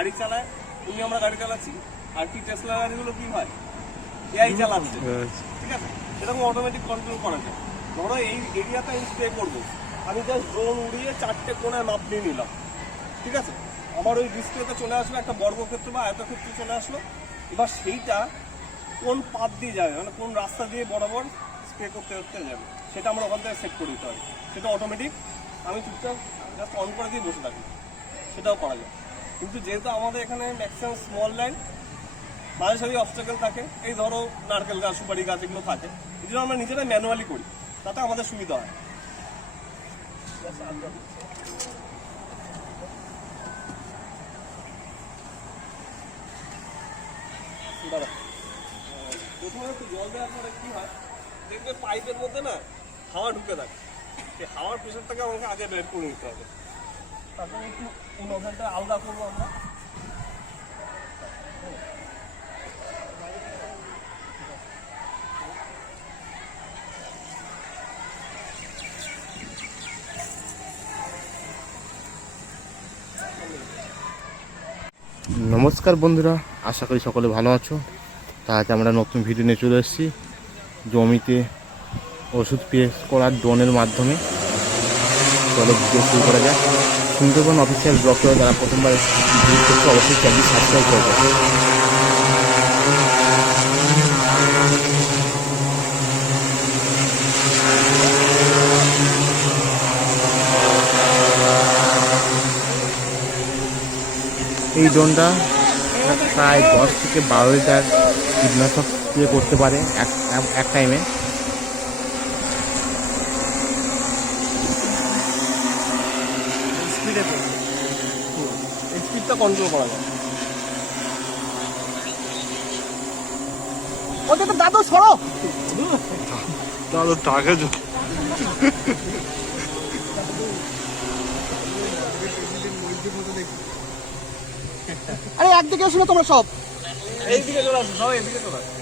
গাড়ি চালায় উনি আমরা গাড়ি চালাচ্ছি আর কি টেসলা গাড়িগুলো কি হয়? এআই চালাচ্ছে। ঠিক আছে? এরকম অটোমেটিক কন্ট্রোল করা যায়। ধরো এই এরিয়াটা আমি স্প্রে করব। আমি জাস্ট ড্রোন উড়িয়ে চারটে কোণায় মাপ নিয়ে নিলাম। ঠিক আছে? আমার ওই ডিসপ্লেতে চলে আসলো একটা বর্গক্ষেত্র বা আয়তক্ষেত্র চলে আসলো। এবার সেইটা কোন পাত দিয়ে যাবে? মানে কোন রাস্তা দিয়ে বরাবর স্প্রে করতে করতে যাবে? সেটা আমরা ওখান থেকে সেট করে দিতে হয় সেটা অটোমেটিক আমি চুপচাপ জাস্ট অন করে দিয়ে বসে থাকি। সেটাও করা যায়। কিন্তু যেহেতু আমাদের এখানে ম্যাক্সিমাম স্মল ল্যান্ড মাঝে সাঝে অবস্টাকেল থাকে, এই ধরো নারকেল গাছ, সুপারি গাছ এগুলো থাকে, এই জন্য আমরা নিজেরাই ম্যানুয়ালি করি, তাতে আমাদের সুবিধা হয়। প্রথমে একটু জল কি হয়, দেখবে পাইপের মধ্যে না হাওয়া ঢুকে থাকে সেই হাওয়ার প্রেশারটাকে আমাকে আগে বের করে নিতে হবে তারপরে একটু আলাদা করব আমরা। নমস্কার বন্ধুরা, আশা করি সকলে ভালো আছো। তা আজ আমরা নতুন ভিডিও নিয়ে চলে এসেছি। জমিতে ওষুধ স্প্রে করার ড্রোনের মাধ্যমে। চলো ভিডিও শুরু করা যাক। সুন্দরবন অফিসিয়াল ব্লগ করে যারা প্রথমবার ভিজিট করছে, অবশ্যই চ্যানেলটি সাবস্ক্রাইব করবে এই ড্রোনটা প্রায় দশ থেকে বারো লিটার কীটনাশক স্প্রে করতে পারে এক এক টাইমে স্পিডে তো। এই স্পিডটা কন্ট্রোল করা যায়। ওটা তো দাদু সরো। দাদু টাকা আরে একদিকে এসো না তোমরা সব। এইদিকে চলে আসো সবাই এদিকে চলে আসো।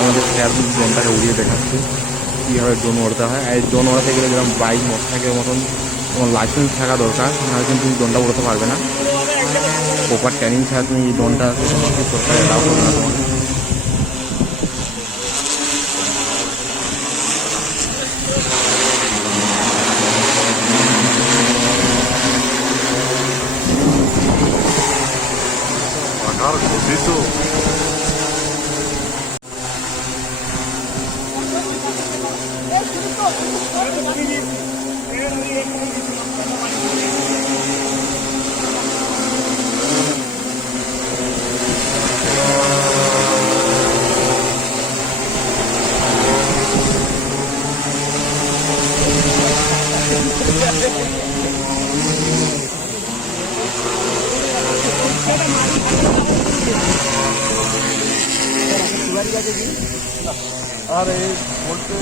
আমাদের স্যার ড্রোনটাকে উড়িয়ে দেখাচ্ছে। কীভাবে ড্রোন ওড়াতে হয়। আর ড্রোন ওড়াতে গেলে যেরকম বাইক মোটরসাইকেলের মতন তোমার লাইসেন্স থাকা দরকার, নাহলে কিন্তু তুমি ড্রোনটা উড়াতে পারবে না। প্রপার ট্রেনিং ছাড়া তুমি এই ড্রোনটা সরকার এলাও করবে না। আরে বলতে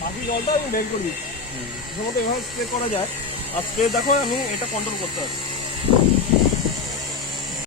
বাকি জলটা আমি বের করে দিচ্ছি। প্রথমত এভাবে স্প্রে করা যায়। আর দেখো আমি এটা কন্ট্রোল করতে পারছি